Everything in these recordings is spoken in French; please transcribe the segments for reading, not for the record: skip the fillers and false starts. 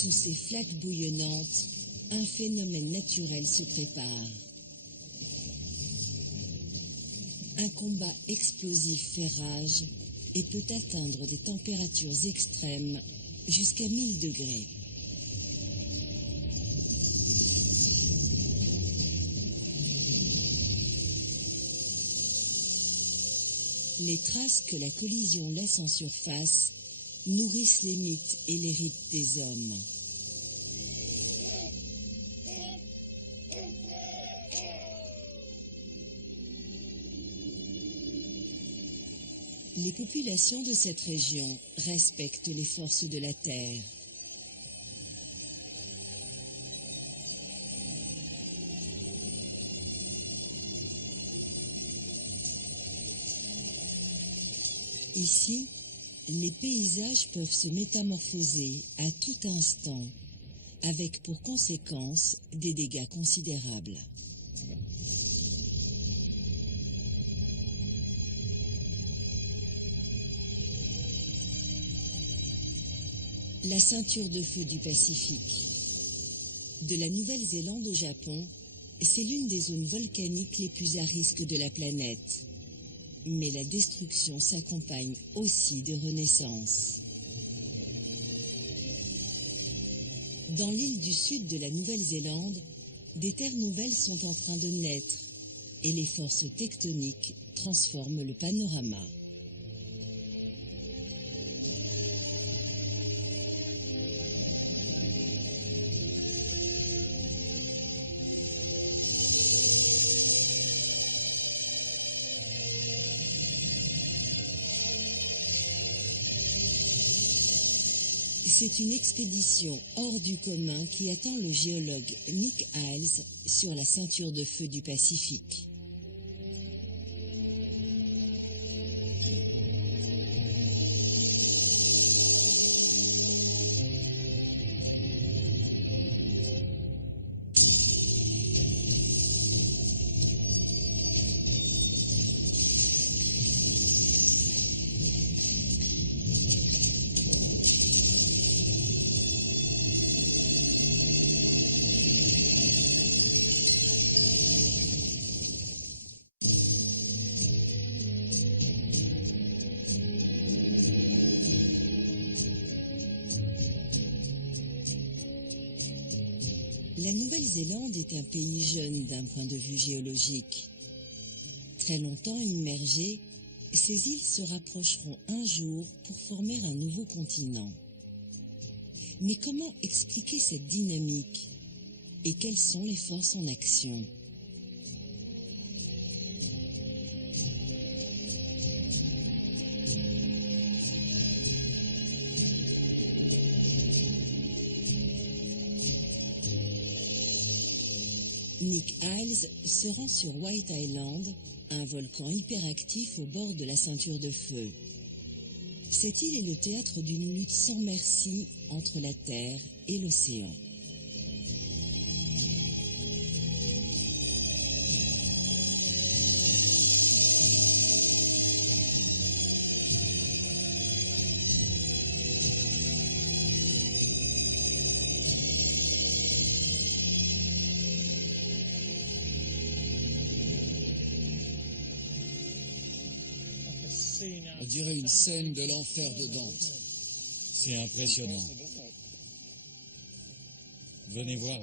Sous ces flaques bouillonnantes, un phénomène naturel se prépare. Un combat explosif fait rage et peut atteindre des températures extrêmes jusqu'à 1000 degrés. Les traces que la collision laisse en surface nourrissent les mythes et les rites des hommes. Les populations de cette région respectent les forces de la Terre. Ici, les paysages peuvent se métamorphoser à tout instant, avec pour conséquence des dégâts considérables. La ceinture de feu du Pacifique. De la Nouvelle-Zélande au Japon, c'est l'une des zones volcaniques les plus à risque de la planète. Mais la destruction s'accompagne aussi de renaissance. Dans l'île du sud de la Nouvelle-Zélande, des terres nouvelles sont en train de naître et les forces tectoniques transforment le panorama. C'est une expédition hors du commun qui attend le géologue Nick Iles sur la ceinture de feu du Pacifique. La Nouvelle-Zélande est un pays jeune d'un point de vue géologique. Très longtemps immergées, ces îles se rapprocheront un jour pour former un nouveau continent. Mais comment expliquer cette dynamique? Et quelles sont les forces en action? Nick Iles se rend sur White Island, un volcan hyperactif au bord de la ceinture de feu. Cette île est le théâtre d'une lutte sans merci entre la Terre et l'océan. On dirait une scène de l'enfer de Dante. C'est impressionnant. Venez voir.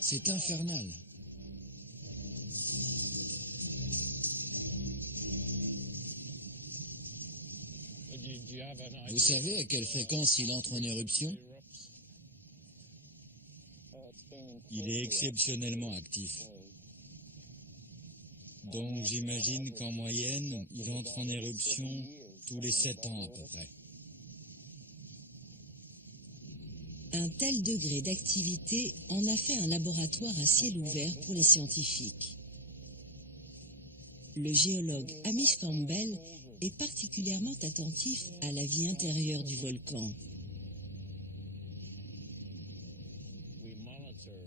C'est infernal. Vous savez à quelle fréquence il entre en éruption? Il est exceptionnellement actif. Donc j'imagine qu'en moyenne, il entre en éruption tous les 7 ans à peu près. Un tel degré d'activité en a fait un laboratoire à ciel ouvert pour les scientifiques. Le géologue Hamish Campbell est particulièrement attentif à la vie intérieure du volcan.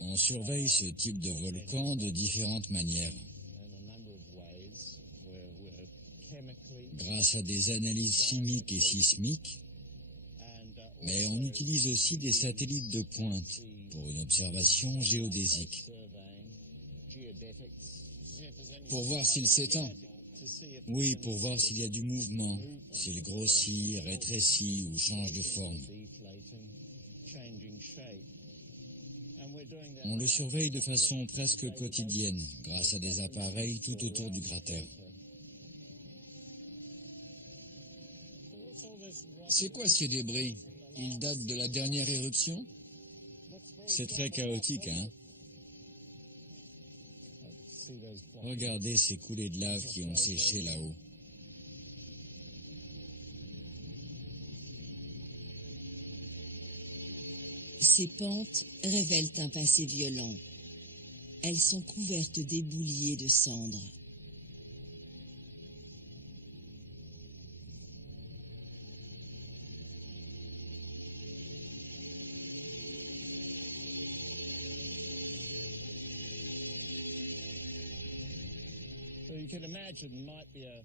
On surveille ce type de volcan de différentes manières. Grâce à des analyses chimiques et sismiques Mais on utilise aussi des satellites de pointe pour une observation géodésique. Pour voir s'il s'étend. Oui, pour voir s'il y a du mouvement, s'il grossit, rétrécit ou change de forme. On le surveille de façon presque quotidienne, grâce à des appareils tout autour du cratère. C'est quoi ces débris? Ils datent de la dernière éruption? C'est très chaotique, hein? Regardez ces coulées de lave qui ont séché là-haut. Ces pentes révèlent un passé violent. Elles sont couvertes d'éboulis et de cendres.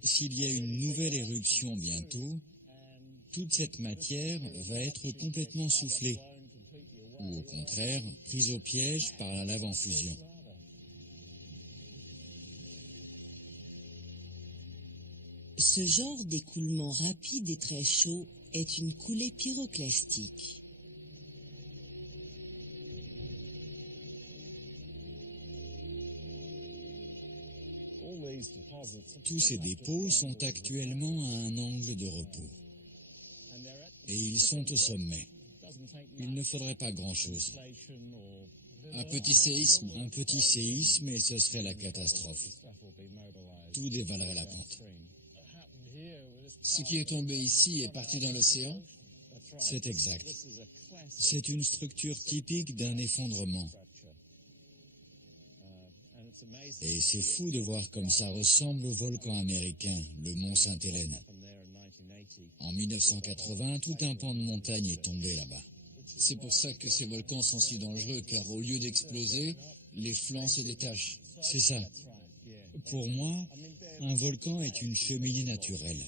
S'il y a une nouvelle éruption bientôt, toute cette matière va être complètement soufflée, ou au contraire, prise au piège par la lave en fusion. Ce genre d'écoulement rapide et très chaud est une coulée pyroclastique. Tous ces dépôts sont actuellement à un angle de repos. Et ils sont au sommet. Il ne faudrait pas grand-chose. Un petit séisme. Un petit séisme et ce serait la catastrophe. Tout dévalerait la pente. Ce qui est tombé ici est parti dans l'océan? C'est exact. C'est une structure typique d'un effondrement. Et c'est fou de voir comme ça ressemble au volcan américain, le mont Sainte-Hélène. En 1980, tout un pan de montagne est tombé là-bas. C'est pour ça que ces volcans sont si dangereux, car au lieu d'exploser, les flancs se détachent. C'est ça. Pour moi, un volcan est une cheminée naturelle.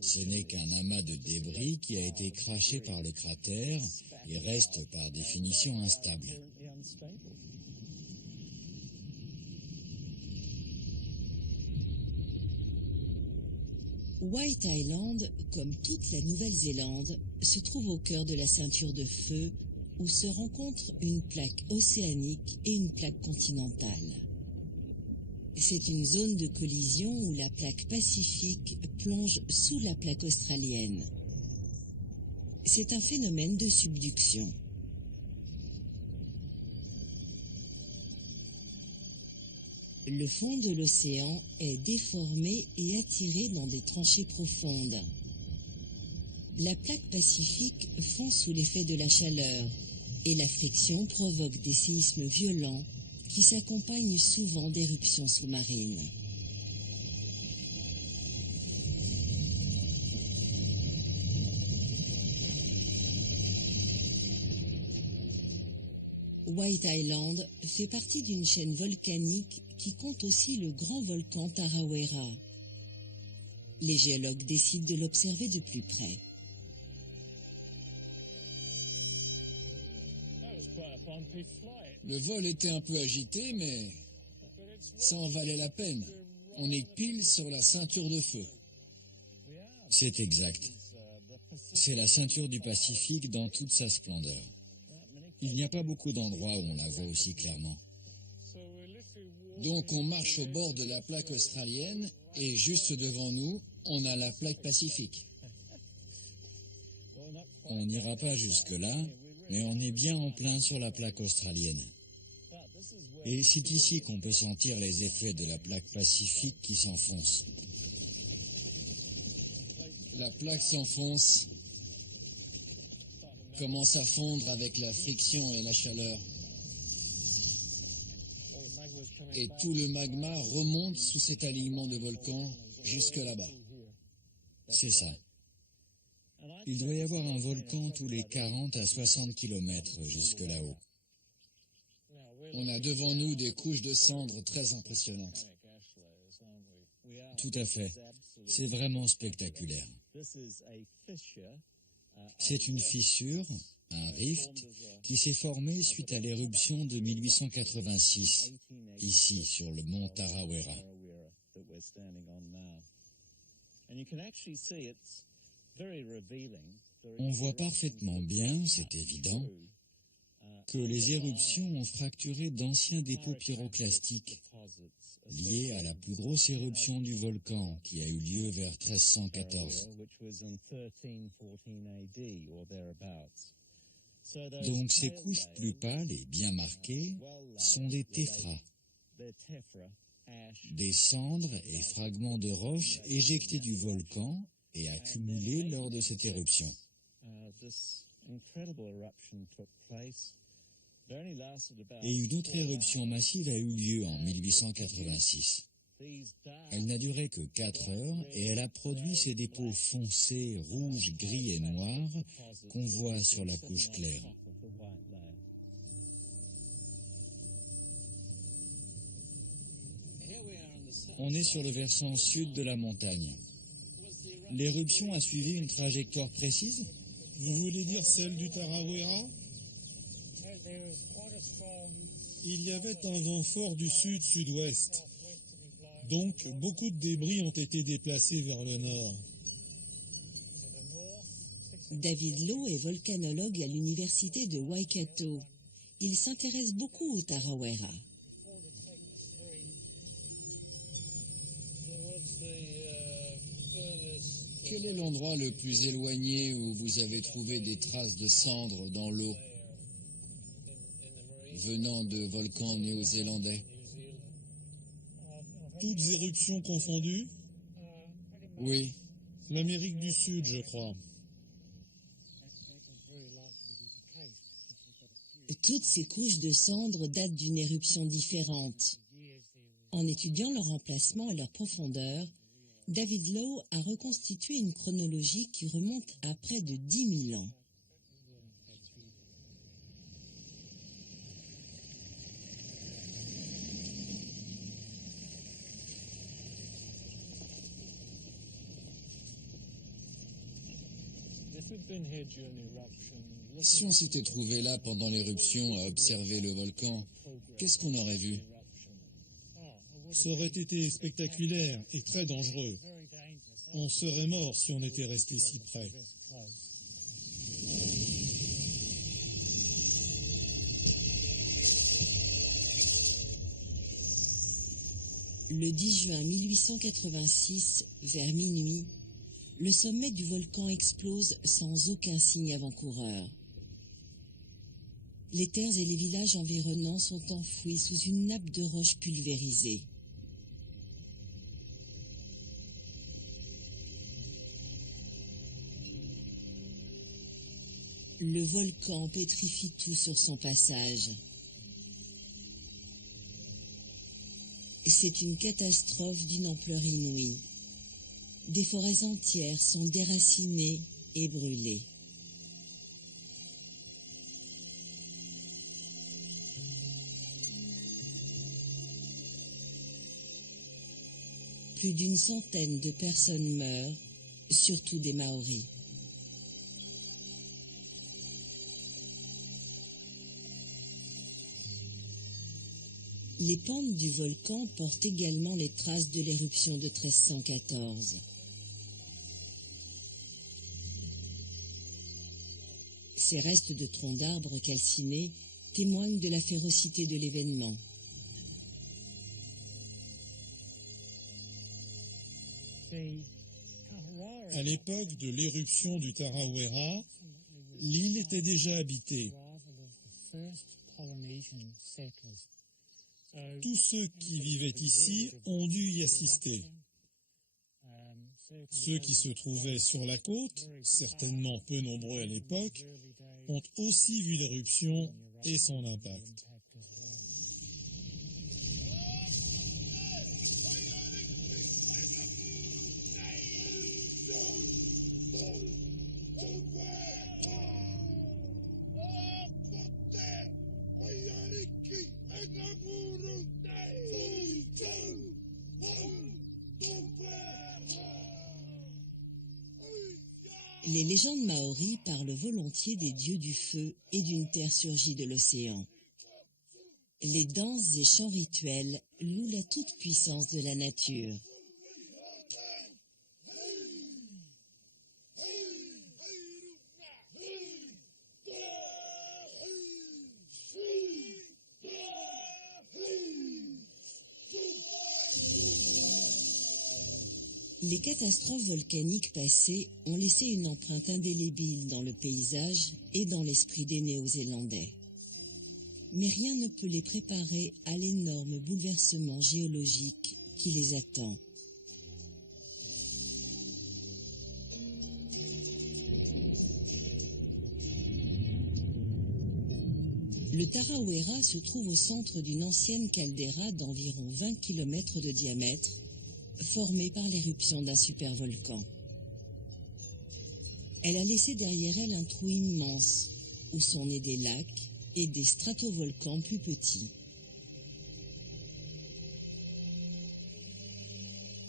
Ce n'est qu'un amas de débris qui a été craché par le cratère et reste par définition instable. White Island, comme toute la Nouvelle-Zélande, se trouve au cœur de la ceinture de feu où se rencontrent une plaque océanique et une plaque continentale. C'est une zone de collision où la plaque pacifique plonge sous la plaque australienne. C'est un phénomène de subduction. Le fond de l'océan est déformé et attiré dans des tranchées profondes. La plaque pacifique fond sous l'effet de la chaleur et la friction provoque des séismes violents qui s'accompagnent souvent d'éruptions sous-marines. White Island fait partie d'une chaîne volcanique qui compte aussi le grand volcan Tarawera. Les géologues décident de l'observer de plus près. Le vol était un peu agité, mais ça en valait la peine. On est pile sur la ceinture de feu. C'est exact. C'est la ceinture du Pacifique dans toute sa splendeur. Il n'y a pas beaucoup d'endroits où on la voit aussi clairement. Donc on marche au bord de la plaque australienne et juste devant nous, on a la plaque pacifique. On n'ira pas jusque-là, mais on est bien en plein sur la plaque australienne. Et c'est ici qu'on peut sentir les effets de la plaque pacifique qui s'enfonce. La plaque s'enfonce, commence à fondre avec la friction et la chaleur. Et tout le magma remonte sous cet alignement de volcans jusque là-bas. C'est ça. Il doit y avoir un volcan tous les 40 à 60 kilomètres jusque là-haut. On a devant nous des couches de cendres très impressionnantes. Tout à fait. C'est vraiment spectaculaire. C'est une fissure, un rift, qui s'est formé suite à l'éruption de 1886, ici sur le mont Tarawera. On voit parfaitement bien, c'est évident, que les éruptions ont fracturé d'anciens dépôts pyroclastiques liés à la plus grosse éruption du volcan qui a eu lieu vers 1314. Donc ces couches plus pâles et bien marquées sont des téphras, des cendres et fragments de roches éjectés du volcan et accumulés lors de cette éruption. Et une autre éruption massive a eu lieu en 1886. Elle n'a duré que 4 heures et elle a produit ces dépôts foncés, rouges, gris et noirs qu'on voit sur la couche claire. On est sur le versant sud de la montagne. L'éruption a suivi une trajectoire précise? Vous voulez dire celle du Tarawera? Il y avait un vent fort du sud-sud-ouest. Donc, beaucoup de débris ont été déplacés vers le nord. David Lowe est volcanologue à l'université de Waikato. Il s'intéresse beaucoup au Tarawera. Quel est l'endroit le plus éloigné où vous avez trouvé des traces de cendres dans l'eau venant de volcans néo-zélandais? Toutes éruptions confondues? Oui. L'Amérique du Sud, je crois. Toutes ces couches de cendres datent d'une éruption différente. En étudiant leur emplacement et leur profondeur, David Lowe a reconstitué une chronologie qui remonte à près de 10 000 ans. Si on s'était trouvé là pendant l'éruption à observer le volcan, qu'est-ce qu'on aurait vu? Ça aurait été spectaculaire et très dangereux. On serait mort si on était resté si près. Le 10 juin 1886, vers minuit, le sommet du volcan explose sans aucun signe avant-coureur. Les terres et les villages environnants sont enfouis sous une nappe de roches pulvérisées. Le volcan pétrifie tout sur son passage. C'est une catastrophe d'une ampleur inouïe. Des forêts entières sont déracinées et brûlées. Plus d'une centaine de personnes meurent, surtout des Maoris. Les pentes du volcan portent également les traces de l'éruption de 1314. Ces restes de troncs d'arbres calcinés témoignent de la férocité de l'événement. À l'époque de l'éruption du Tarawera, l'île était déjà habitée. Tous ceux qui vivaient ici ont dû y assister. Ceux qui se trouvaient sur la côte, certainement peu nombreux à l'époque, ont aussi vu l'éruption et son impact. Les légendes maoris parlent volontiers des dieux du feu et d'une terre surgie de l'océan. Les danses et chants rituels louent la toute-puissance de la nature. Les catastrophes volcaniques passées ont laissé une empreinte indélébile dans le paysage et dans l'esprit des Néo-Zélandais. Mais rien ne peut les préparer à l'énorme bouleversement géologique qui les attend. Le Tarawera se trouve au centre d'une ancienne caldeira d'environ 20 km de diamètre, formée par l'éruption d'un supervolcan. Elle a laissé derrière elle un trou immense, où sont nés des lacs et des stratovolcans plus petits.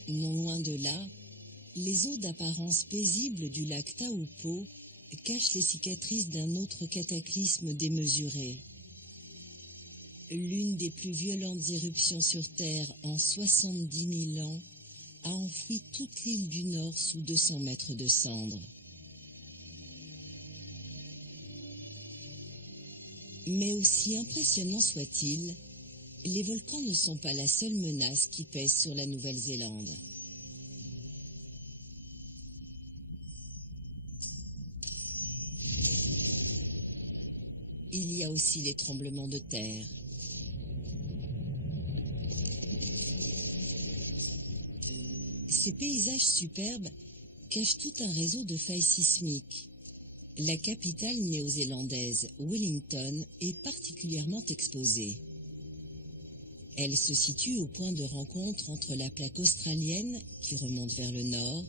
Non loin de là, les eaux d'apparence paisible du lac Taupo cachent les cicatrices d'un autre cataclysme démesuré. L'une des plus violentes éruptions sur Terre en 70 000 ans a enfoui toute l'île du Nord sous 200 mètres de cendres. Mais aussi impressionnant soit-il, les volcans ne sont pas la seule menace qui pèse sur la Nouvelle-Zélande. Il y a aussi les tremblements de terre. Ces paysages superbes cachent tout un réseau de failles sismiques. La capitale néo-zélandaise, Wellington, est particulièrement exposée. Elle se situe au point de rencontre entre la plaque australienne, qui remonte vers le nord,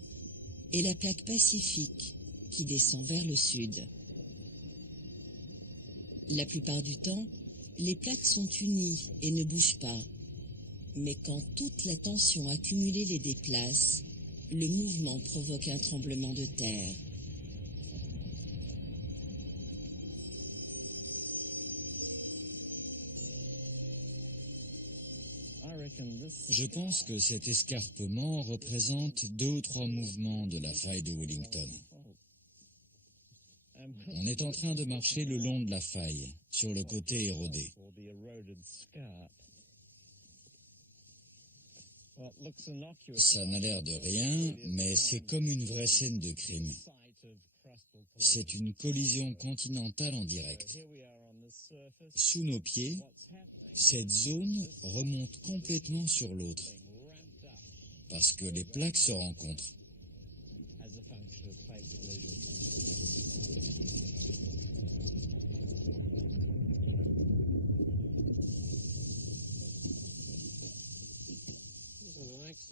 et la plaque pacifique, qui descend vers le sud. La plupart du temps, les plaques sont unies et ne bougent pas. Mais quand toute la tension accumulée les déplace, le mouvement provoque un tremblement de terre. Je pense que cet escarpement représente 2 ou 3 mouvements de la faille de Wellington. On est en train de marcher le long de la faille, sur le côté érodé. Ça n'a l'air de rien, mais c'est comme une vraie scène de crime. C'est une collision continentale en direct. Sous nos pieds, cette zone remonte complètement sur l'autre, parce que les plaques se rencontrent.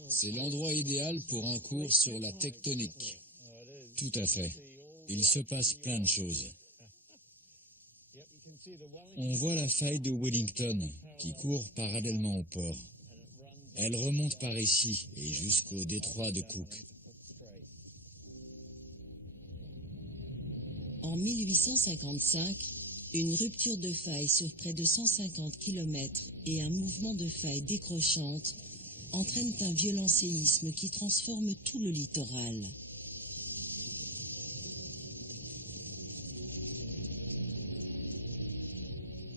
C'est l'endroit idéal pour un cours sur la tectonique. Tout à fait. Il se passe plein de choses. On voit la faille de Wellington qui court parallèlement au port. Elle remonte par ici et jusqu'au détroit de Cook. En 1855, une rupture de faille sur près de 150 km et un mouvement de faille décrochante entraînent un violent séisme qui transforme tout le littoral.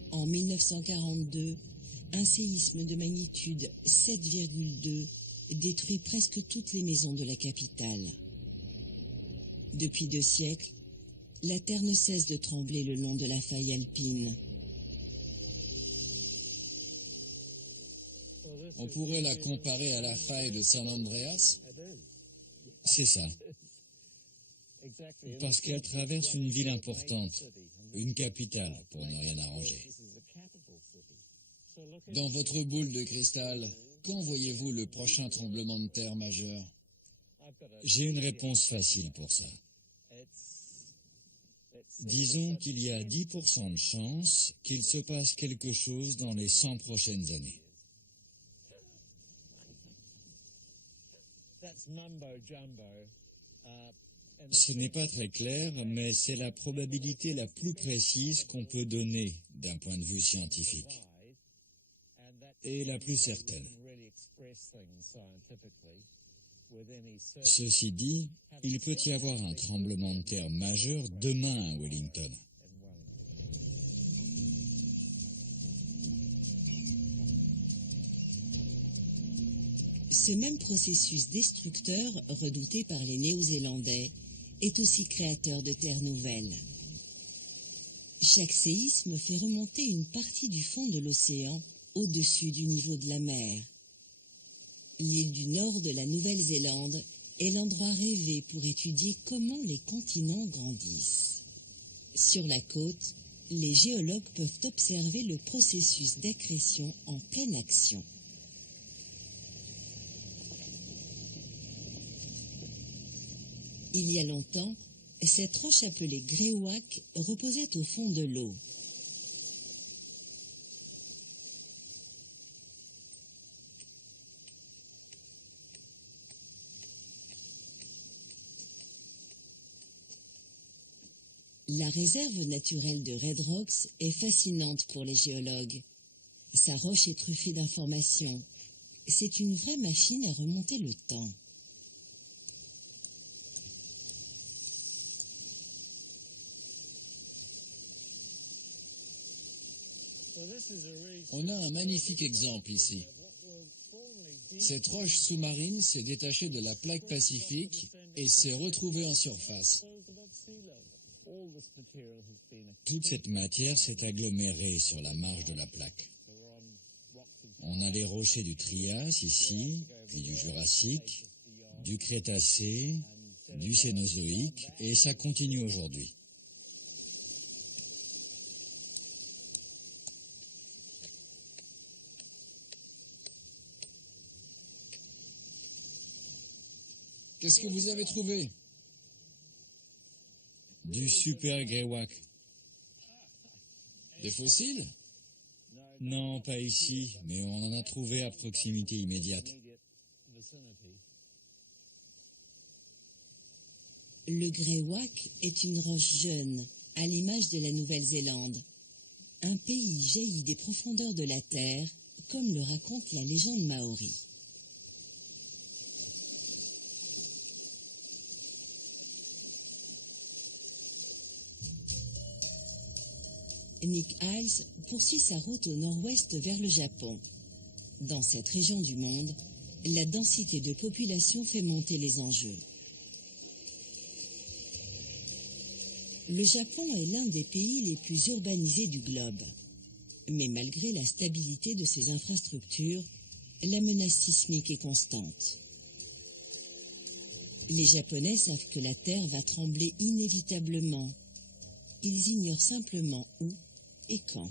En 1942, un séisme de magnitude 7,2 détruit presque toutes les maisons de la capitale. Depuis 2 siècles, la terre ne cesse de trembler le long de la faille alpine. On pourrait la comparer à la faille de San Andreas? C'est ça. Parce qu'elle traverse une ville importante, une capitale, pour ne rien arranger. Dans votre boule de cristal, quand voyez-vous le prochain tremblement de terre majeur? J'ai une réponse facile pour ça. Disons qu'il y a 10% de chance qu'il se passe quelque chose dans les 100 prochaines années. Ce n'est pas très clair, mais c'est la probabilité la plus précise qu'on peut donner d'un point de vue scientifique, et la plus certaine. Ceci dit, il peut y avoir un tremblement de terre majeur demain à Wellington. Ce même processus destructeur, redouté par les Néo-Zélandais, est aussi créateur de terres nouvelles. Chaque séisme fait remonter une partie du fond de l'océan au-dessus du niveau de la mer. L'île du nord de la Nouvelle-Zélande est l'endroit rêvé pour étudier comment les continents grandissent. Sur la côte, les géologues peuvent observer le processus d'accrétion en pleine action. Il y a longtemps, cette roche appelée Greywacke reposait au fond de l'eau. La réserve naturelle de Red Rocks est fascinante pour les géologues. Sa roche est truffée d'informations. C'est une vraie machine à remonter le temps. On a un magnifique exemple ici. Cette roche sous-marine s'est détachée de la plaque pacifique et s'est retrouvée en surface. Toute cette matière s'est agglomérée sur la marge de la plaque. On a les rochers du Trias ici, puis du Jurassique, du Crétacé, du Cénozoïque, et ça continue aujourd'hui. Qu'est-ce que vous avez trouvé? Du super Greywacke. Des fossiles? Non, pas ici, mais on en a trouvé à proximité immédiate. Le Greywacke est une roche jeune, à l'image de la Nouvelle-Zélande. Un pays jaillit des profondeurs de la Terre, comme le raconte la légende maori. Nick Iles poursuit sa route au nord-ouest vers le Japon. Dans cette région du monde, la densité de population fait monter les enjeux. Le Japon est l'un des pays les plus urbanisés du globe. Mais malgré la stabilité de ses infrastructures, la menace sismique est constante. Les Japonais savent que la Terre va trembler inévitablement. Ils ignorent simplement où et quand.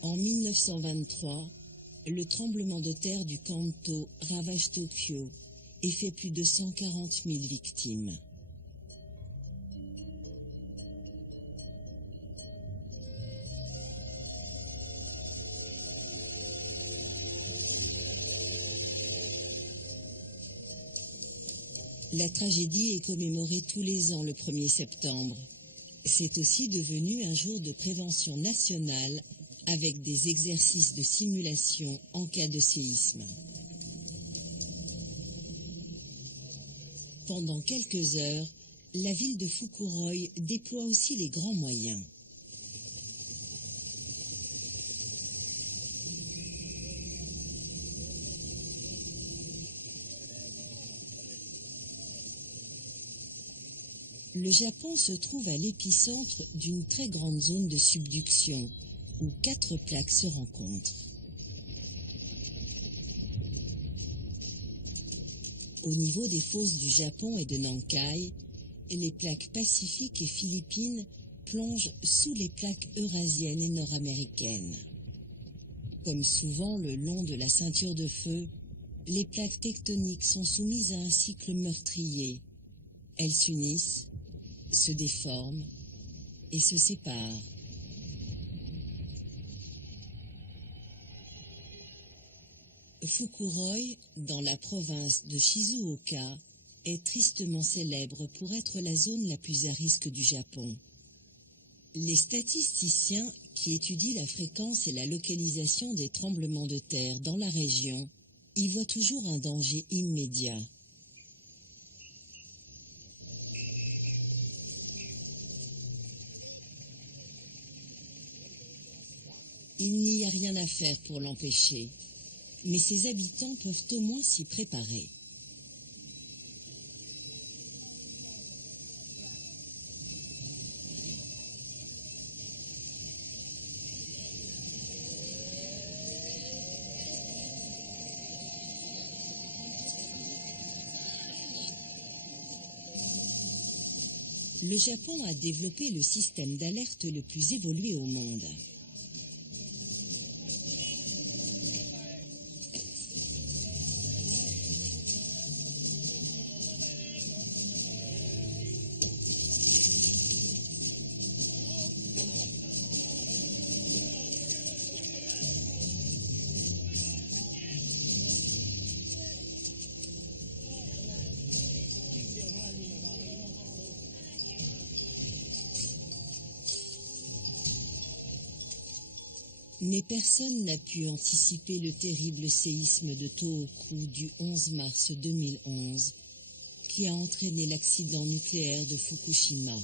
En 1923, le tremblement de terre du Kanto ravage Tokyo et fait plus de 140 000 victimes. La tragédie est commémorée tous les ans le 1er septembre. C'est aussi devenu un jour de prévention nationale avec des exercices de simulation en cas de séisme. Pendant quelques heures, la ville de Fukuroi déploie aussi les grands moyens. Le Japon se trouve à l'épicentre d'une très grande zone de subduction, où 4 plaques se rencontrent. Au niveau des fosses du Japon et de Nankai, les plaques pacifiques et philippines plongent sous les plaques eurasiennes et nord-américaines. Comme souvent le long de la ceinture de feu, les plaques tectoniques sont soumises à un cycle meurtrier. Elles s'unissent, se déforment et se séparent. Fukuroi, dans la province de Shizuoka, est tristement célèbre pour être la zone la plus à risque du Japon. Les statisticiens qui étudient la fréquence et la localisation des tremblements de terre dans la région y voient toujours un danger immédiat. Il n'y a rien à faire pour l'empêcher, mais ses habitants peuvent au moins s'y préparer. Le Japon a développé le système d'alerte le plus évolué au monde. Mais personne n'a pu anticiper le terrible séisme de Tohoku du 11 mars 2011 qui a entraîné l'accident nucléaire de Fukushima.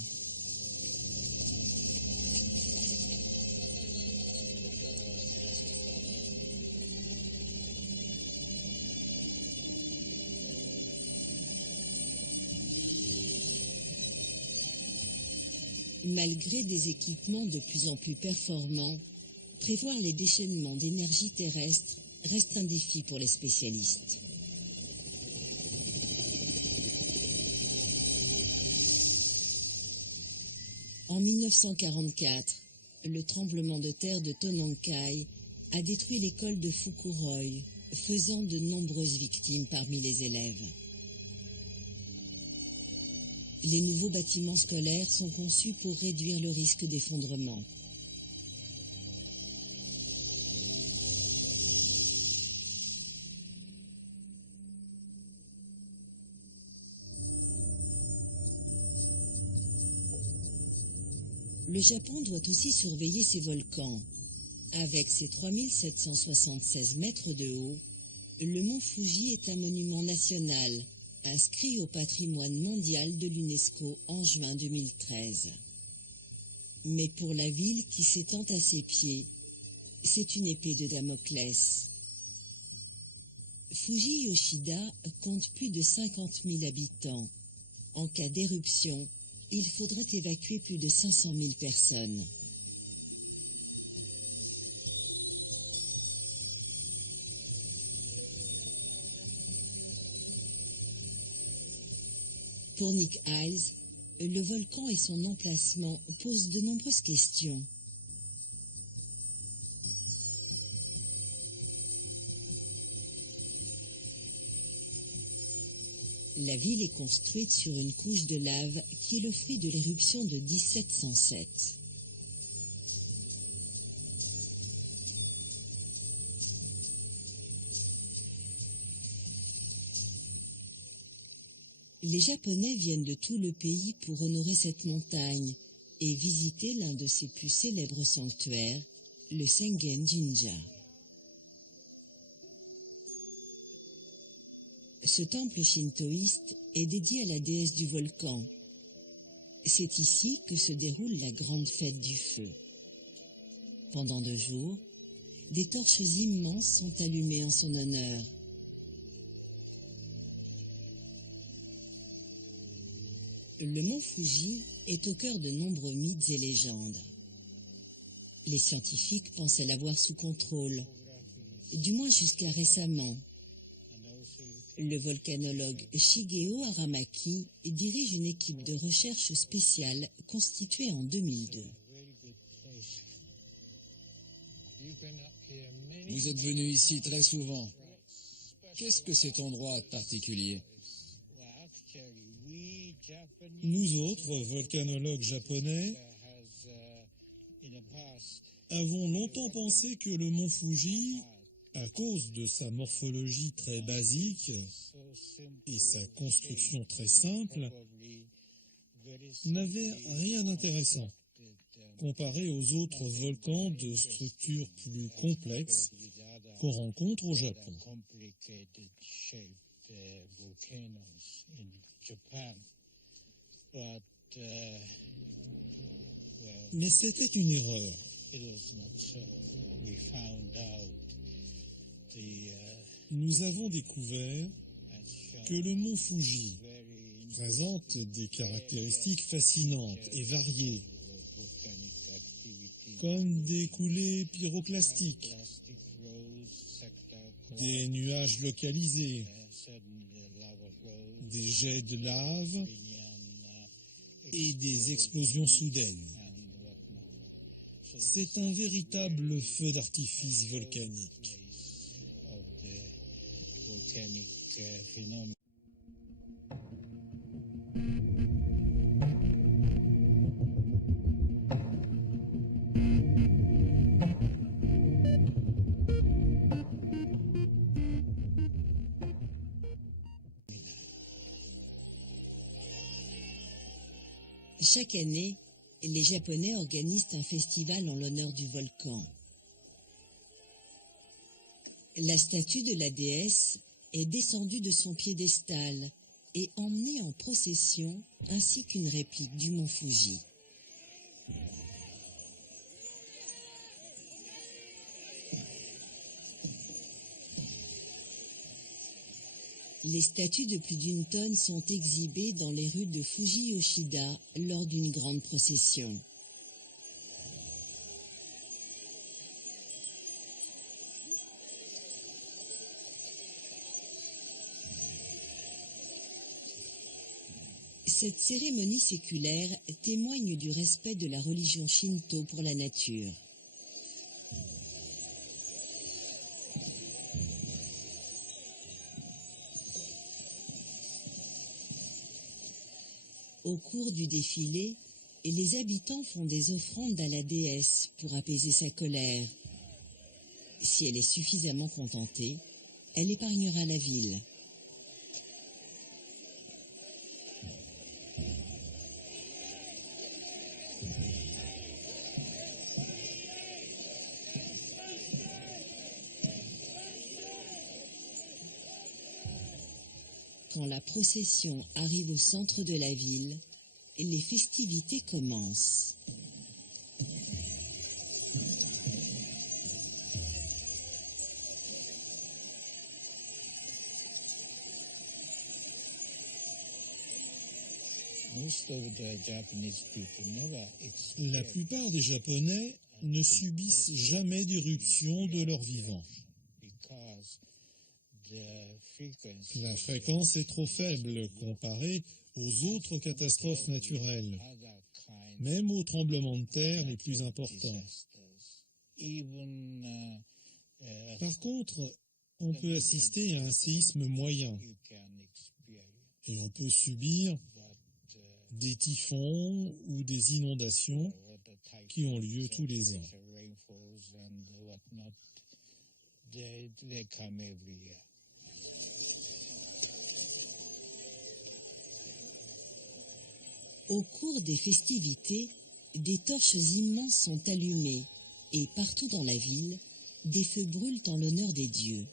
Malgré des équipements de plus en plus performants, prévoir les déchaînements d'énergie terrestre reste un défi pour les spécialistes. En 1944, le tremblement de terre de Tonankai a détruit l'école de Fukuroi, faisant de nombreuses victimes parmi les élèves. Les nouveaux bâtiments scolaires sont conçus pour réduire le risque d'effondrement. Le Japon doit aussi surveiller ses volcans. Avec ses 3776 mètres de haut, le mont Fuji est un monument national, inscrit au patrimoine mondial de l'UNESCO en juin 2013. Mais pour la ville qui s'étend à ses pieds, c'est une épée de Damoclès. Fuji Yoshida compte plus de 50 000 habitants. En cas d'éruption, il faudrait évacuer plus de 500 000 personnes. Pour Nick Iles, le volcan et son emplacement posent de nombreuses questions. La ville est construite sur une couche de lave qui est le fruit de l'éruption de 1707. Les Japonais viennent de tout le pays pour honorer cette montagne et visiter l'un de ses plus célèbres sanctuaires, le Sengen Jinja. Ce temple shintoïste est dédié à la déesse du volcan. C'est ici que se déroule la grande fête du feu. Pendant 2 jours, des torches immenses sont allumées en son honneur. Le mont Fuji est au cœur de nombreux mythes et légendes. Les scientifiques pensaient l'avoir sous contrôle, du moins jusqu'à récemment. Le volcanologue Shigeo Aramaki dirige une équipe de recherche spéciale constituée en 2002. Vous êtes venu ici très souvent. Qu'est-ce que cet endroit a de particulier? Nous autres, volcanologues japonais, avons longtemps pensé que le mont Fuji À cause de sa morphologie très basique et sa construction très simple, n'avait rien d'intéressant comparé aux autres volcans de structure plus complexe qu'on rencontre au Japon. Mais c'était une erreur. Nous avons découvert que le mont Fuji présente des caractéristiques fascinantes et variées, comme des coulées pyroclastiques, des nuages localisés, des jets de lave et des explosions soudaines. C'est un véritable feu d'artifice volcanique. Chaque année, les Japonais organisent un festival en l'honneur du volcan. La statue de la déesse est descendue de son piédestal et emmenée en procession, ainsi qu'une réplique du mont Fuji. Les statues de plus d'une tonne sont exhibées dans les rues de Fuji-Yoshida lors d'une grande procession. Cette cérémonie séculaire témoigne du respect de la religion shinto pour la nature. Au cours du défilé, les habitants font des offrandes à la déesse pour apaiser sa colère. Si elle est suffisamment contentée, elle épargnera la ville. Quand la procession arrive au centre de la ville, les festivités commencent. La plupart des Japonais ne subissent jamais d'éruption de leur vivant. La fréquence est trop faible comparée aux autres catastrophes naturelles, même aux tremblements de terre les plus importants. Par contre, on peut assister à un séisme moyen et on peut subir des typhons ou des inondations qui ont lieu tous les ans. Au cours des festivités, des torches immenses sont allumées et partout dans la ville, des feux brûlent en l'honneur des dieux.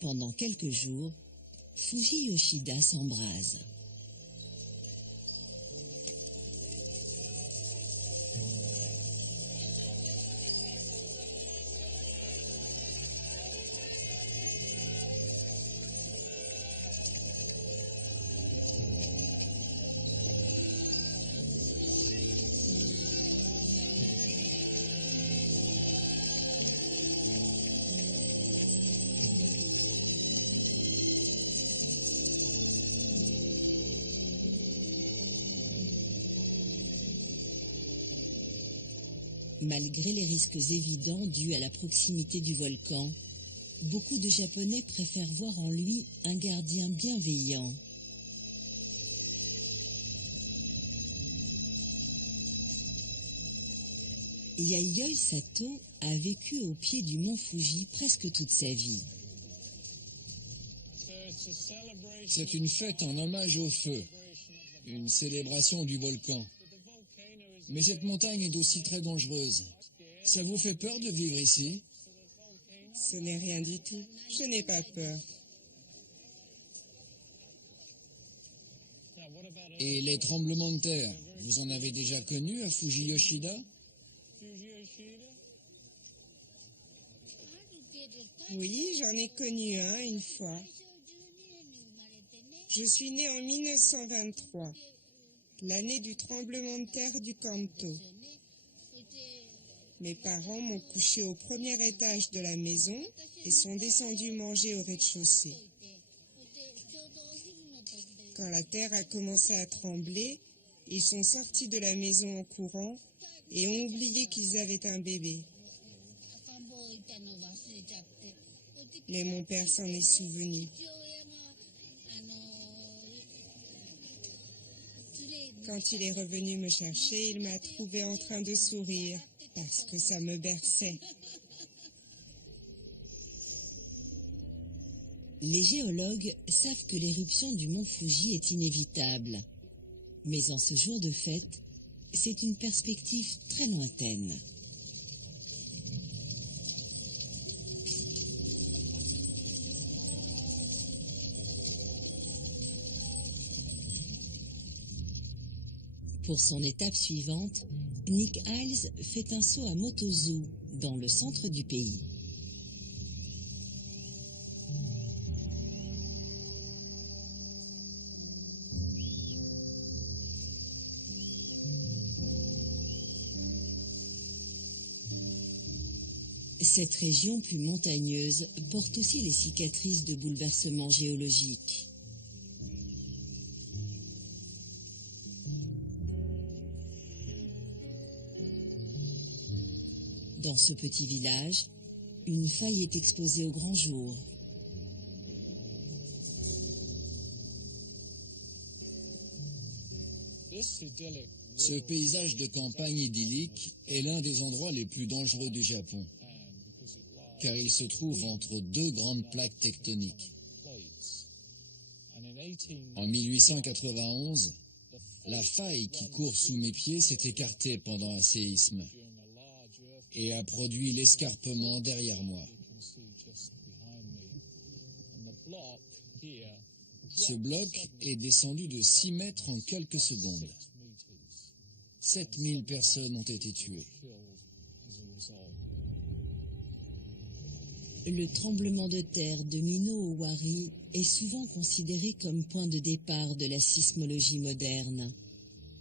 Pendant quelques jours, Fuji-Yoshida s'embrase. Malgré les risques évidents dus à la proximité du volcan, beaucoup de Japonais préfèrent voir en lui un gardien bienveillant. Yayoi Sato a vécu au pied du mont Fuji presque toute sa vie. C'est une fête en hommage au feu, une célébration du volcan. Mais cette montagne est aussi très dangereuse. Ça vous fait peur de vivre ici? Ce n'est rien du tout. Je n'ai pas peur. Et les tremblements de terre, vous en avez déjà connu à Fuji-Yoshida? Oui, j'en ai connu un une fois. Je suis née en 1923, l'année du tremblement de terre du Kanto. Mes parents m'ont couché au premier étage de la maison et sont descendus manger au rez-de-chaussée. Quand la terre a commencé à trembler, ils sont sortis de la maison en courant et ont oublié qu'ils avaient un bébé. Mais mon père s'en est souvenu. Quand il est revenu me chercher, il m'a trouvé en train de sourire, parce que ça me berçait. Les géologues savent que l'éruption du mont Fuji est inévitable. Mais en ce jour de fête, c'est une perspective très lointaine. Pour son étape suivante, Nick Hiles fait un saut à Motozu, dans le centre du pays. Cette région plus montagneuse porte aussi les cicatrices de bouleversements géologiques. Dans ce petit village, une faille est exposée au grand jour. Ce paysage de campagne idyllique est l'un des endroits les plus dangereux du Japon, car il se trouve entre deux grandes plaques tectoniques. En 1891, la faille qui court sous mes pieds s'est écartée pendant un séisme et a produit l'escarpement derrière moi. Ce bloc est descendu de 6 mètres en quelques secondes. 7000 personnes ont été tuées. Le tremblement de terre de Mino-Owari est souvent considéré comme point de départ de la sismologie moderne.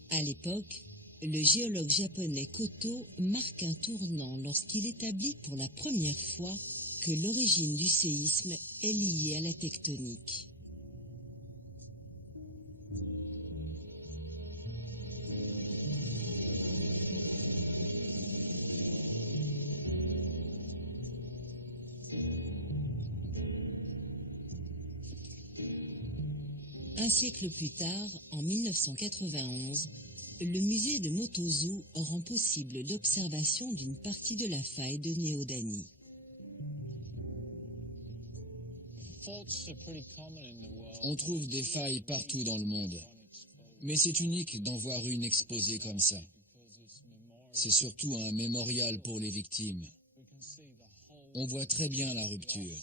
À l'époque, le géologue japonais Koto marque un tournant lorsqu'il établit pour la première fois que l'origine du séisme est liée à la tectonique. Un siècle plus tard, en 1991, le musée de Motozu rend possible l'observation d'une partie de la faille de Néodani. On trouve des failles partout dans le monde, mais c'est unique d'en voir une exposée comme ça. C'est surtout un mémorial pour les victimes. On voit très bien la rupture.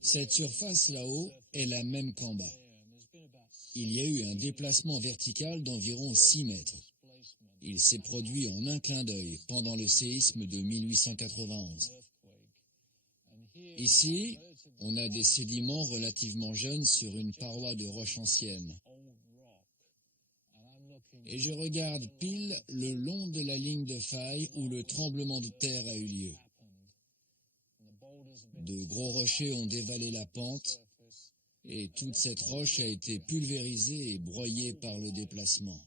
Cette surface là-haut est la même qu'en bas. Il y a eu un déplacement vertical d'environ 6 mètres. Il s'est produit en un clin d'œil pendant le séisme de 1891. Ici, on a des sédiments relativement jeunes sur une paroi de roche ancienne. Et je regarde pile le long de la ligne de faille où le tremblement de terre a eu lieu. De gros rochers ont dévalé la pente et toute cette roche a été pulvérisée et broyée par le déplacement.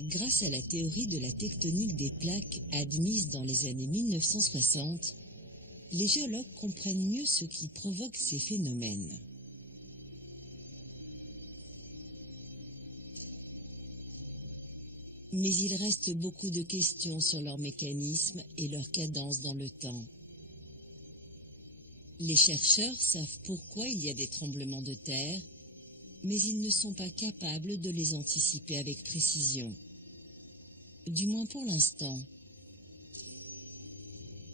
Grâce à la théorie de la tectonique des plaques admise dans les années 1960, les géologues comprennent mieux ce qui provoque ces phénomènes. Mais il reste beaucoup de questions sur leur mécanisme et leur cadence dans le temps. Les chercheurs savent pourquoi il y a des tremblements de terre, mais ils ne sont pas capables de les anticiper avec précision. Du moins pour l'instant.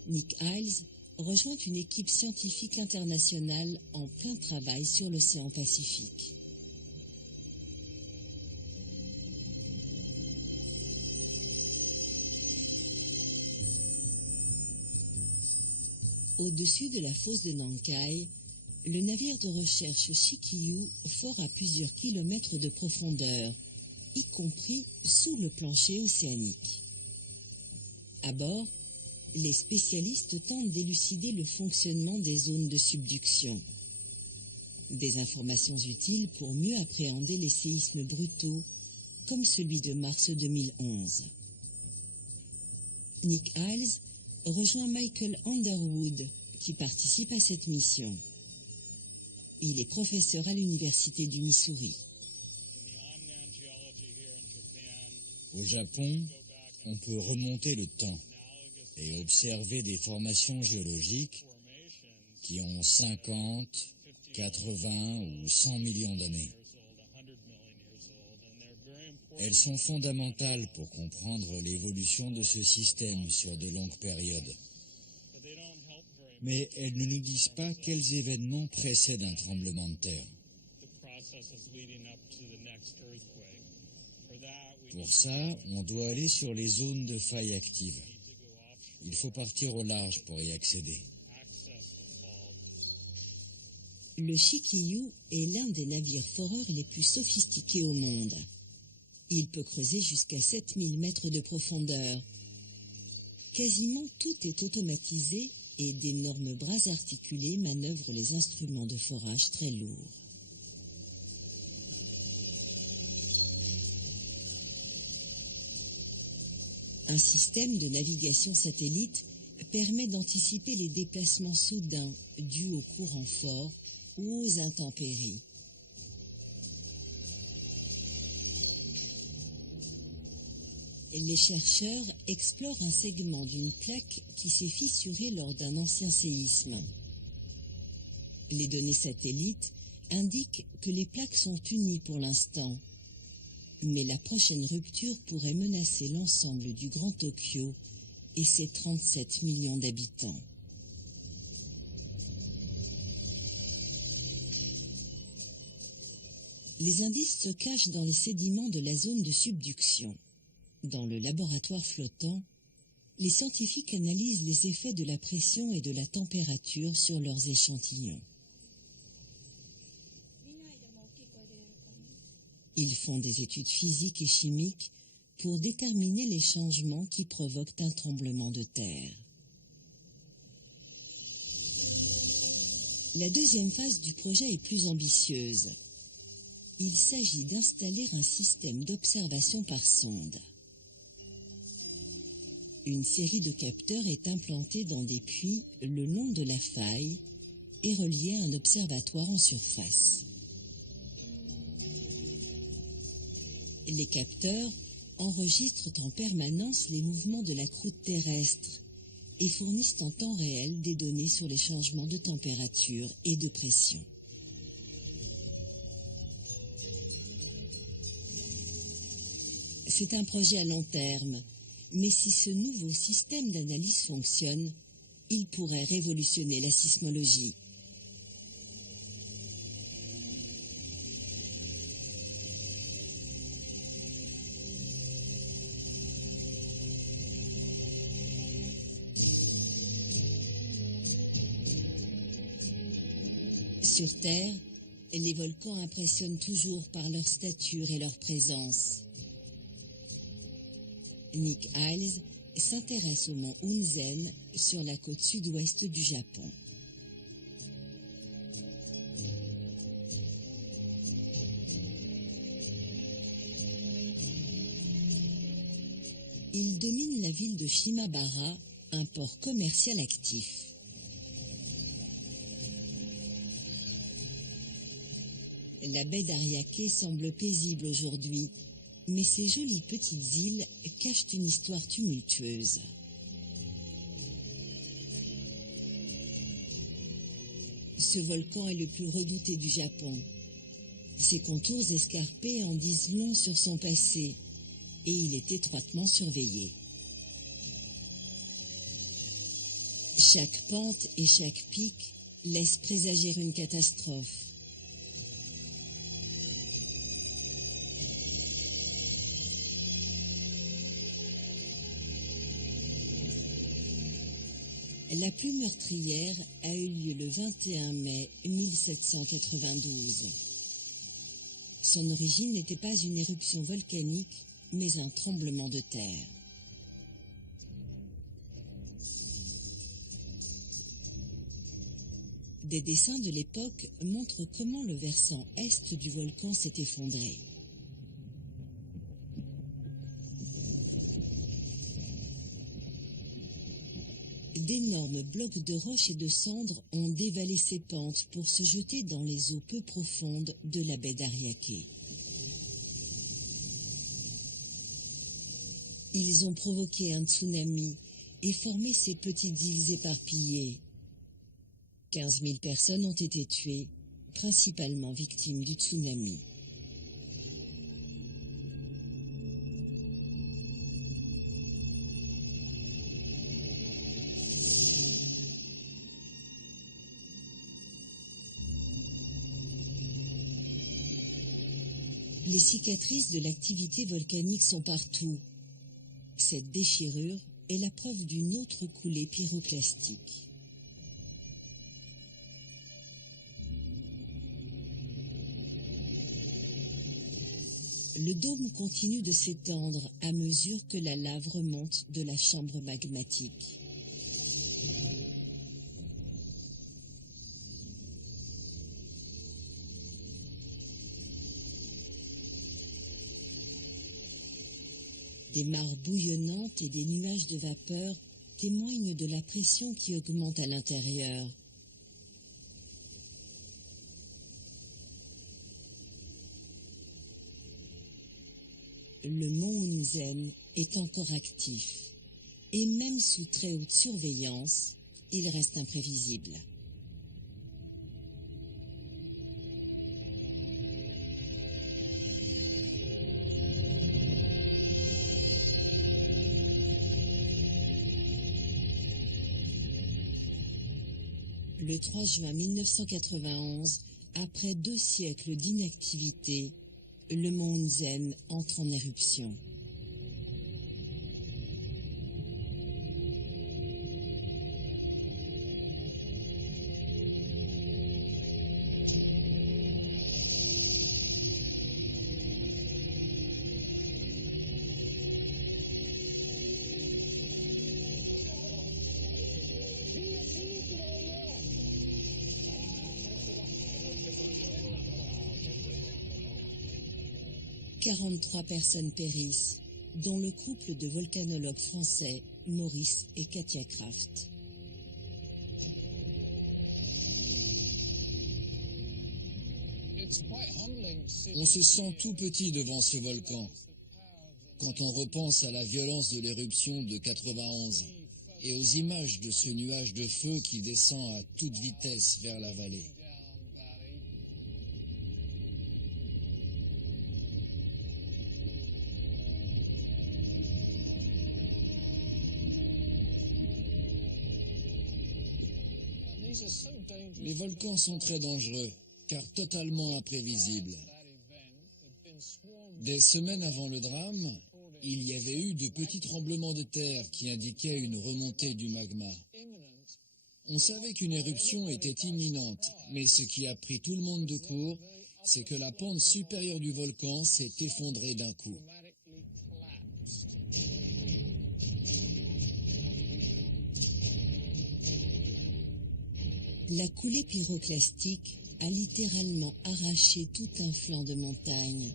Nick Iles rejoint une équipe scientifique internationale en plein travail sur l'océan Pacifique. Au-dessus de la fosse de Nankai, le navire de recherche Shikyu fore à plusieurs kilomètres de profondeur, y compris sous le plancher océanique. À bord, les spécialistes tentent d'élucider le fonctionnement des zones de subduction. Des informations utiles pour mieux appréhender les séismes brutaux, comme celui de mars 2011. Nick Iles rejoint Michael Underwood, qui participe à cette mission. Il est professeur à l'université du Missouri. Au Japon, on peut remonter le temps et observer des formations géologiques qui ont 50, 80 ou 100 millions d'années. Elles sont fondamentales pour comprendre l'évolution de ce système sur de longues périodes. Mais elles ne nous disent pas quels événements précèdent un tremblement de terre. Pour ça, on doit aller sur les zones de faille actives. Il faut partir au large pour y accéder. Le Shikyu est l'un des navires foreurs les plus sophistiqués au monde. Il peut creuser jusqu'à 7000 mètres de profondeur. Quasiment tout est automatisé et d'énormes bras articulés manœuvrent les instruments de forage très lourds. Un système de navigation satellite permet d'anticiper les déplacements soudains dus aux courants forts ou aux intempéries. Les chercheurs explorent un segment d'une plaque qui s'est fissurée lors d'un ancien séisme. Les données satellites indiquent que les plaques sont unies pour l'instant, mais la prochaine rupture pourrait menacer l'ensemble du Grand Tokyo et ses 37 millions d'habitants. Les indices se cachent dans les sédiments de la zone de subduction. Dans le laboratoire flottant, les scientifiques analysent les effets de la pression et de la température sur leurs échantillons. Ils font des études physiques et chimiques pour déterminer les changements qui provoquent un tremblement de terre. La deuxième phase du projet est plus ambitieuse. Il s'agit d'installer un système d'observation par sonde. Une série de capteurs est implantée dans des puits le long de la faille et reliée à un observatoire en surface. Les capteurs enregistrent en permanence les mouvements de la croûte terrestre et fournissent en temps réel des données sur les changements de température et de pression. C'est un projet à long terme, mais si ce nouveau système d'analyse fonctionne, il pourrait révolutionner la sismologie. Sur Terre, les volcans impressionnent toujours par leur stature et leur présence. Nick Iles s'intéresse au mont Hunzen sur la côte sud-ouest du Japon. Il domine la ville de Shimabara, un port commercial actif. La baie d'Ariake semble paisible aujourd'hui, mais ces jolies petites îles cachent une histoire tumultueuse. Ce volcan est le plus redouté du Japon. Ses contours escarpés en disent long sur son passé, et il est étroitement surveillé. Chaque pente et chaque pic laissent présager une catastrophe. La plus meurtrière a eu lieu le 21 mai 1792. Son origine n'était pas une éruption volcanique, mais un tremblement de terre. Des dessins de l'époque montrent comment le versant est du volcan s'est effondré. D'énormes blocs de roches et de cendres ont dévalé ces pentes pour se jeter dans les eaux peu profondes de la baie d'Ariake. Ils ont provoqué un tsunami et formé ces petites îles éparpillées. 15 000 personnes ont été tuées, principalement victimes du tsunami. Les cicatrices de l'activité volcanique sont partout. Cette déchirure est la preuve d'une autre coulée pyroclastique. Le dôme continue de s'étendre à mesure que la lave remonte de la chambre magmatique. Des mares bouillonnantes et des nuages de vapeur témoignent de la pression qui augmente à l'intérieur. Le mont Unzen est encore actif, et même sous très haute surveillance, il reste imprévisible. Le 3 juin 1991, après 2 siècles d'inactivité, le mont Unzen entre en éruption. « 43 personnes périssent, dont le couple de volcanologues français Maurice et Katia Kraft. On se sent tout petit devant ce volcan. Quand on repense à la violence de l'éruption de 91 et aux images de ce nuage de feu qui descend à toute vitesse vers la vallée. Les volcans sont très dangereux, car totalement imprévisibles. Des semaines avant le drame, il y avait eu de petits tremblements de terre qui indiquaient une remontée du magma. On savait qu'une éruption était imminente, mais ce qui a pris tout le monde de court, c'est que la pente supérieure du volcan s'est effondrée d'un coup. La coulée pyroclastique a littéralement arraché tout un flanc de montagne.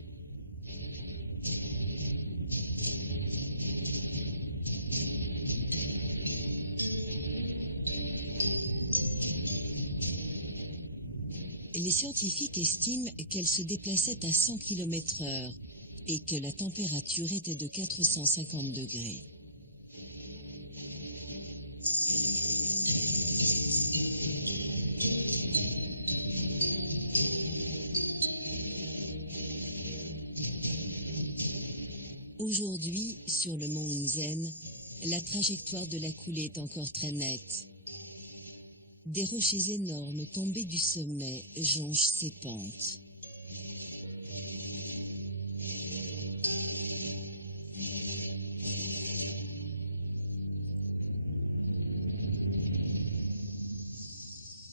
Les scientifiques estiment qu'elle se déplaçait à 100 km/h et que la température était de 450 degrés. Aujourd'hui, sur le mont Unzen, la trajectoire de la coulée est encore très nette. Des rochers énormes tombés du sommet jonchent ses pentes.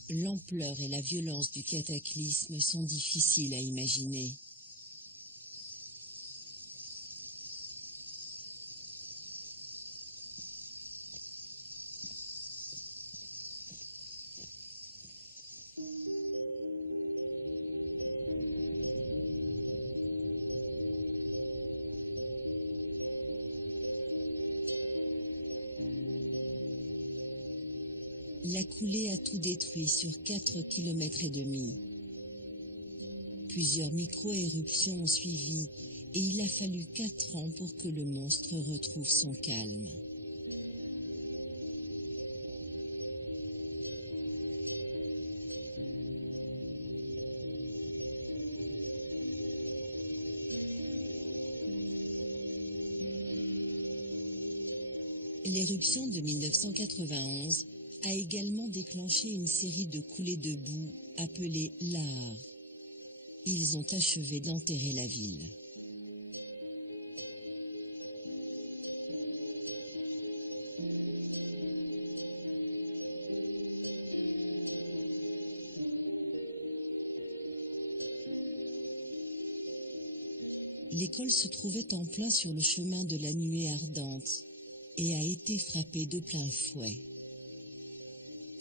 L'ampleur et la violence du cataclysme sont difficiles à imaginer. La coulée a tout détruit sur 4,5 km. Plusieurs micro-éruptions ont suivi et il a fallu 4 ans pour que le monstre retrouve son calme. L'éruption de 1991 a également déclenché une série de coulées de boue appelées lahars. Ils ont achevé d'enterrer la ville. L'école se trouvait en plein sur le chemin de la nuée ardente et a été frappée de plein fouet.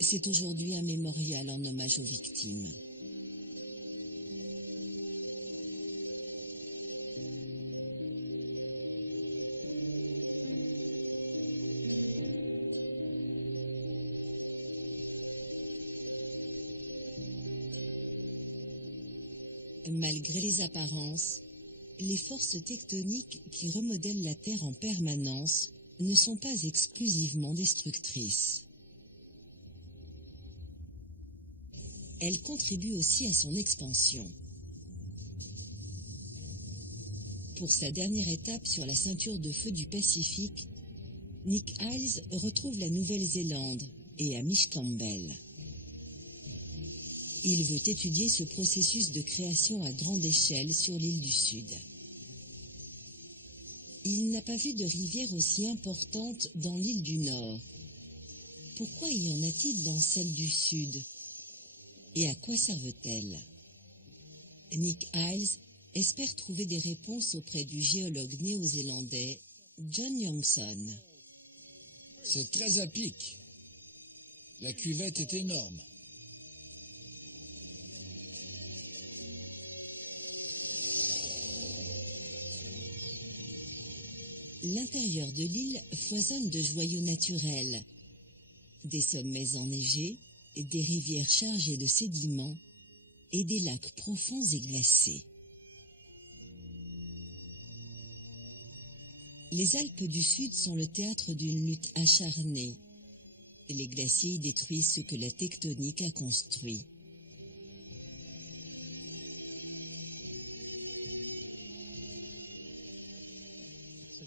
C'est aujourd'hui un mémorial en hommage aux victimes. Malgré les apparences, les forces tectoniques qui remodèlent la Terre en permanence ne sont pas exclusivement destructrices. Elle contribue aussi à son expansion. Pour sa dernière étape sur la ceinture de feu du Pacifique, Nick Iles retrouve la Nouvelle-Zélande et Hamish Campbell. Il veut étudier ce processus de création à grande échelle sur l'île du Sud. Il n'a pas vu de rivière aussi importante dans l'île du Nord. Pourquoi y en a-t-il dans celle du Sud ? Et à quoi servent-elles? Nick Iles espère trouver des réponses auprès du géologue néo-zélandais John Youngson. C'est très à pic. La cuvette est énorme. L'intérieur de l'île foisonne de joyaux naturels. Des sommets enneigés, des rivières chargées de sédiments et des lacs profonds et glacés. Les Alpes du Sud sont le théâtre d'une lutte acharnée. Les glaciers y détruisent ce que la tectonique a construit.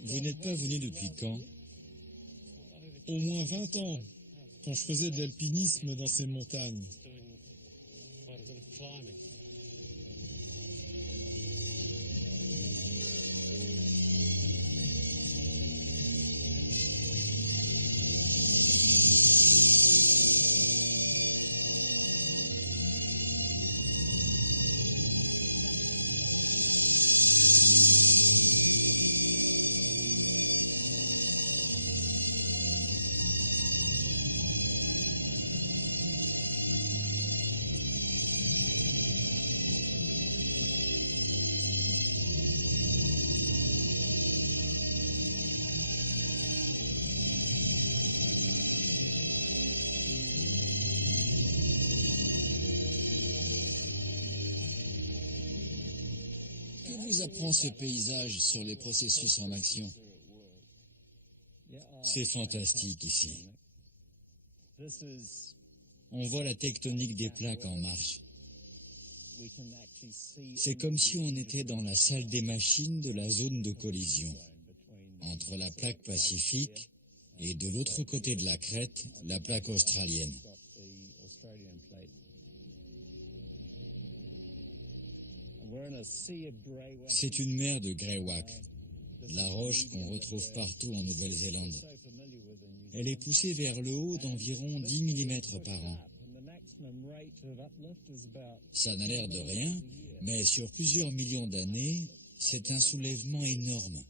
Vous n'êtes pas venu depuis quand? Au moins 20 ans, quand je faisais de l'alpinisme dans ces montagnes. vous apprend ce paysage sur les processus en action? C'est fantastique ici. On voit la tectonique des plaques en marche. C'est comme si on était dans la salle des machines de la zone de collision, entre la plaque pacifique et de l'autre côté de la crête, la plaque australienne. C'est une mer de greywack, la roche qu'on retrouve partout en Nouvelle-Zélande. Elle est poussée vers le haut d'environ 10 mm par an. Ça n'a l'air de rien, mais sur plusieurs millions d'années, c'est un soulèvement énorme.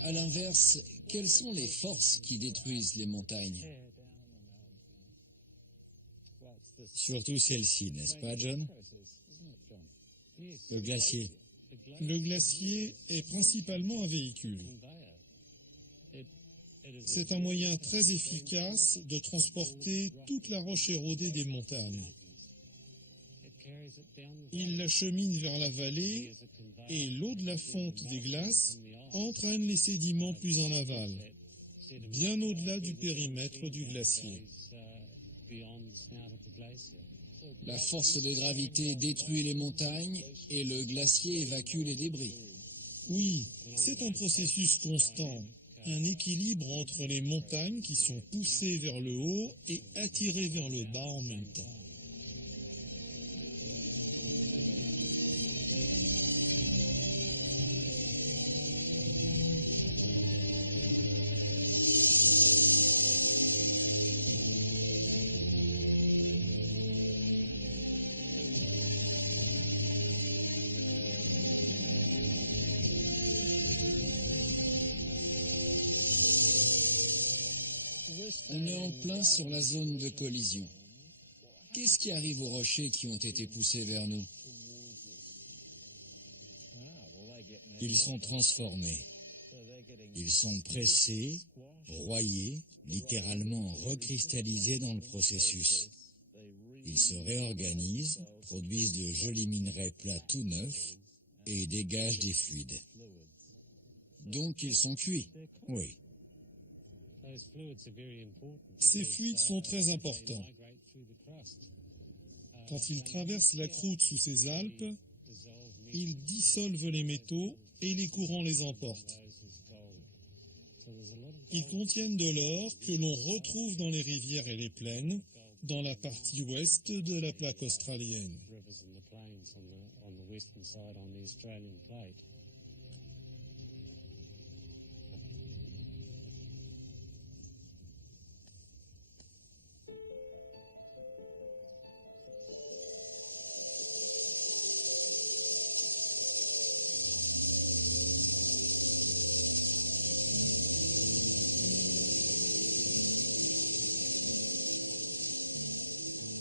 À l'inverse, quelles sont les forces qui détruisent les montagnes? Surtout celle-ci, n'est-ce pas, John? Le glacier. Le glacier est principalement un véhicule. C'est un moyen très efficace de transporter toute la roche érodée des montagnes. Il l'achemine vers la vallée et l'eau de la fonte des glaces entraîne les sédiments plus en aval, bien au-delà du périmètre du glacier. La force de gravité détruit les montagnes et le glacier évacue les débris. Oui, c'est un processus constant, un équilibre entre les montagnes qui sont poussées vers le haut et attirées vers le bas en même temps. On est en plein sur la zone de collision. Qu'est-ce qui arrive aux rochers qui ont été poussés vers nous? Ils sont transformés. Ils sont pressés, broyés, littéralement recristallisés dans le processus. Ils se réorganisent, produisent de jolis minerais plats tout neufs et dégagent des fluides. Donc ils sont cuits. Oui. Ces fluides sont très importants. Quand ils traversent la croûte sous ces Alpes, ils dissolvent les métaux et les courants les emportent. Ils contiennent de l'or que l'on retrouve dans les rivières et les plaines, dans la partie ouest de la plaque australienne.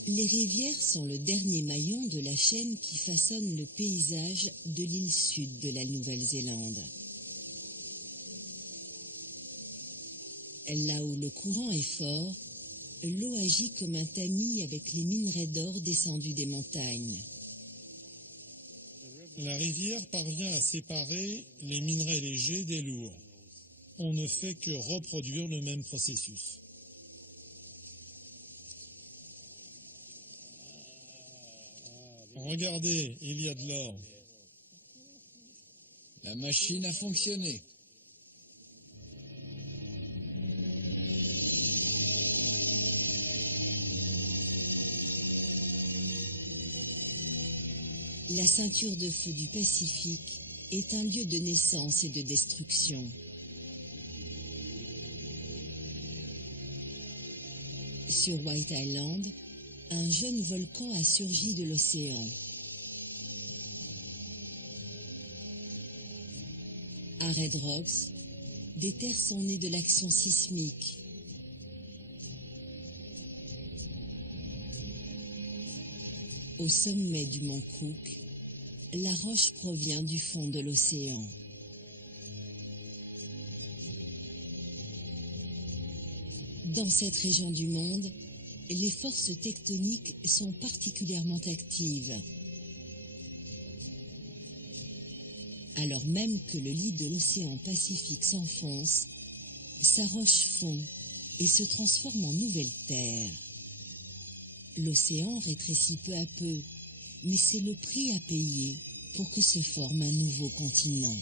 Les rivières sont le dernier maillon de la chaîne qui façonne le paysage de l'île sud de la Nouvelle-Zélande. Là où le courant est fort, l'eau agit comme un tamis avec les minerais d'or descendus des montagnes. La rivière parvient à séparer les minerais légers des lourds. On ne fait que reproduire le même processus. Regardez, il y a de l'or. La machine a fonctionné. La ceinture de feu du Pacifique est un lieu de naissance et de destruction. Sur White Island, un jeune volcan a surgi de l'océan. À Red Rocks, des terres sont nées de l'action sismique. Au sommet du mont Cook, la roche provient du fond de l'océan. Dans cette région du monde, les forces tectoniques sont particulièrement actives. Alors même que le lit de l'océan Pacifique s'enfonce, sa roche fond et se transforme en nouvelle terre. L'océan rétrécit peu à peu, mais c'est le prix à payer pour que se forme un nouveau continent.